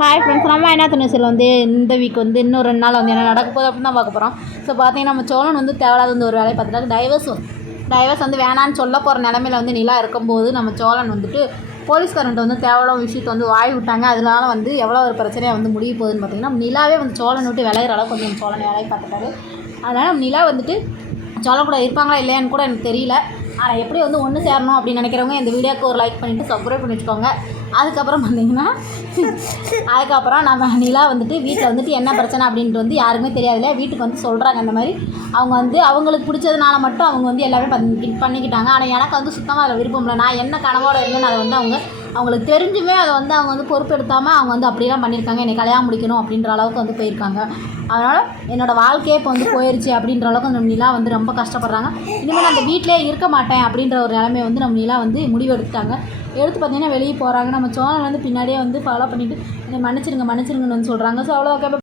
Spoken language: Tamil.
ஹாய் ஃப்ரெண்ட்ஸ், நம்ம என்ன நியூஸில் வந்து இந்த வீக் வந்து இன்னும் 2 நாள் வந்து என்ன நடக்க போகுது அப்படின்னு தான் பார்க்க போகிறோம். ஸோ பார்த்தீங்கன்னா நம்ம சோழன் வந்து தேவையில்லாத வந்து ஒரு வேலையை பார்த்துட்டாங்க. டைவர்ஸ் வந்து வேணான்னு சொல்ல போகிற நிலமையில வந்து நிலா இருக்கும்போது நம்ம சோழன் வந்துட்டு போலீஸ்காரன்ட்டு வந்து தேவையில்லாத விஷயத்தை வந்து வாய் விட்டாங்க. அதனால வந்து எவ்வளோ ஒரு பிரச்சனையாக வந்து முடிய போகுதுன்னு பார்த்தீங்கன்னா நிலாவே வந்து சோழன் விட்டு விளையிற அளவுக்கு வந்து நம்ம சோழன் வேலையை பார்த்துட்டாரு. அதனால் நிலா வந்துட்டு சோழன் கூட இருப்பாங்களா இல்லையான்னு கூட எனக்கு தெரியல. ஆனால் எப்படி வந்து ஒன்று சேரணும் அப்படின்னு நினைக்கிறவங்க இந்த வீடியோக்கு ஒரு லைக் பண்ணிவிட்டு சப்ஸ்கிரைப் பண்ணி வச்சுக்கோங்க. அதுக்கப்புறம் பார்த்திங்கன்னா நம்ம நிலா வந்துட்டு வீட்டில் வந்துட்டு என்ன பிரச்சனை அப்படின்ட்டு வந்து யாருக்குமே தெரியாதுல்ல. வீட்டுக்கு வந்து சொல்கிறாங்க இந்த மாதிரி அவங்க வந்து அவங்களுக்கு பிடிச்சதுனால மட்டும் அவங்க வந்து எல்லாமே பண்ணிக்கிட்டாங்க. ஆனால் எனக்கு வந்து சுத்தமாக அதில் விருப்பம் இல்லை. நான் என்ன கனவோடு இருந்தேன்னு அதை வந்து அவங்களுக்கு தெரிஞ்சுமே அதை வந்து அவங்க வந்து பொறுப்பெடுத்தாமல் அவங்க வந்து அப்படிலாம் பண்ணியிருக்காங்க. என்னை கல்யாணம் முடிக்கணும் அப்படின்ற அளவுக்கு வந்து போயிருக்காங்க. அதனால் என்னோடய வாழ்க்கையே இப்போ வந்து போயிடுச்சு அப்படின்ற அளவுக்கு நம்ம நிலா வந்து ரொம்ப கஷ்டப்படுறாங்க. இனிமேல் நான் அந்த வீட்டிலே இருக்க மாட்டேன் அப்படின்ற ஒரு நிலைமையை வந்து நம்ம நிலா வந்து முடிவு எடுத்துட்டாங்க. எடுத்து பார்த்திங்கன்னா வெளியே போகிறாங்க. நம்ம சோழன் வந்து பின்னாடியே வந்து ஃபாலோ பண்ணிவிட்டு என்னை மன்னிச்சிருங்கன்னு வந்து சொல்கிறாங்க. ஸோ அவ்வளோ